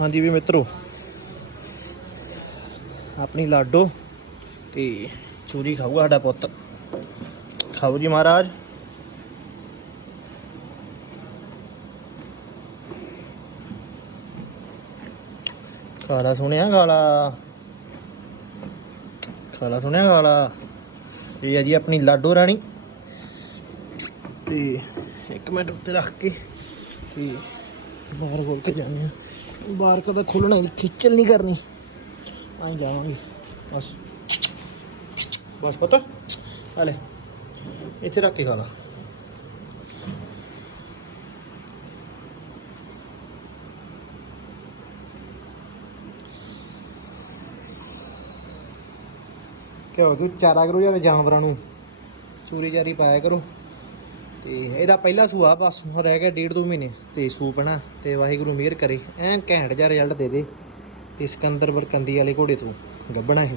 ਹਾਂਜੀ ਵੀ ਮਿੱਤਰੋ, ਆਪਣੀ ਲਾਡੋ ਤੇ ਚੂਰੀ ਖਾਊਗਾ ਸਾਡਾ ਪੁੱਤ। ਖਾਓ ਜੀ ਮਹਾਰਾਜ। ਖਾਲਾ ਸੁਣਿਆ ਗਾਲਾ ਖਾਲਾ ਸੁਣਿਆ ਗਾਲਾ ਇਹ ਹੈ ਜੀ ਆਪਣੀ ਲਾਡੋ ਰਾਣੀ। ਤੇ ਇੱਕ ਮਿੰਟ ਉੱਤੇ ਰੱਖ ਕੇ ਤੇ ਬਾਹਰ ਖੋਲ ਕੇ ਜਾਣੇ ਆ। ਬਾਹਰ ਕਦਾ ਖੋਲਣਾ ਇਹਦੀ ਖਿੱਚਲ ਨਹੀਂ ਕਰਨੀ। ਆਈ ਜਾਵਾਂਗੇ। ਬਸ। ਬਸ ਪਤਾ। ਆ ਇੱਥੇ ਰੱਖ ਕੇ ਖਾ ਲਾ। ਕਿਉਂ ਕਿ ਚਾਰਾ ਕਰੋ ਯਾਰ ਜਾਨਵਰਾਂ ਨੂੰ? ਚੂਰੀ ਚਾਰੀ ਪਾਇਆ ਕਰੋ। ਤੇ ਇਹਦਾ ਪਹਿਲਾ ਸੂਆ ਬਸ ਰਹਿ ਗਿਆ ਡੇਢ ਦੋ ਮਹੀਨੇ ਤੇ ਸੂਪਣਾ ਤੇ ਵਾਹਿਗੁਰੂ ਮਿਹਰ ਕਰੇ। ਐਨ ਘੈਂਟ ਜਿਹਾ ਰਿਜ਼ਲਟ ਦੇ ਦੇ, ਤੇ ਸਿਕੰਦਰ ਬਰਕੰਦੀ ਵਾਲੇ ਘੋੜੇ ਤੋਂ ਗੱਬਣਾ ਇਹ।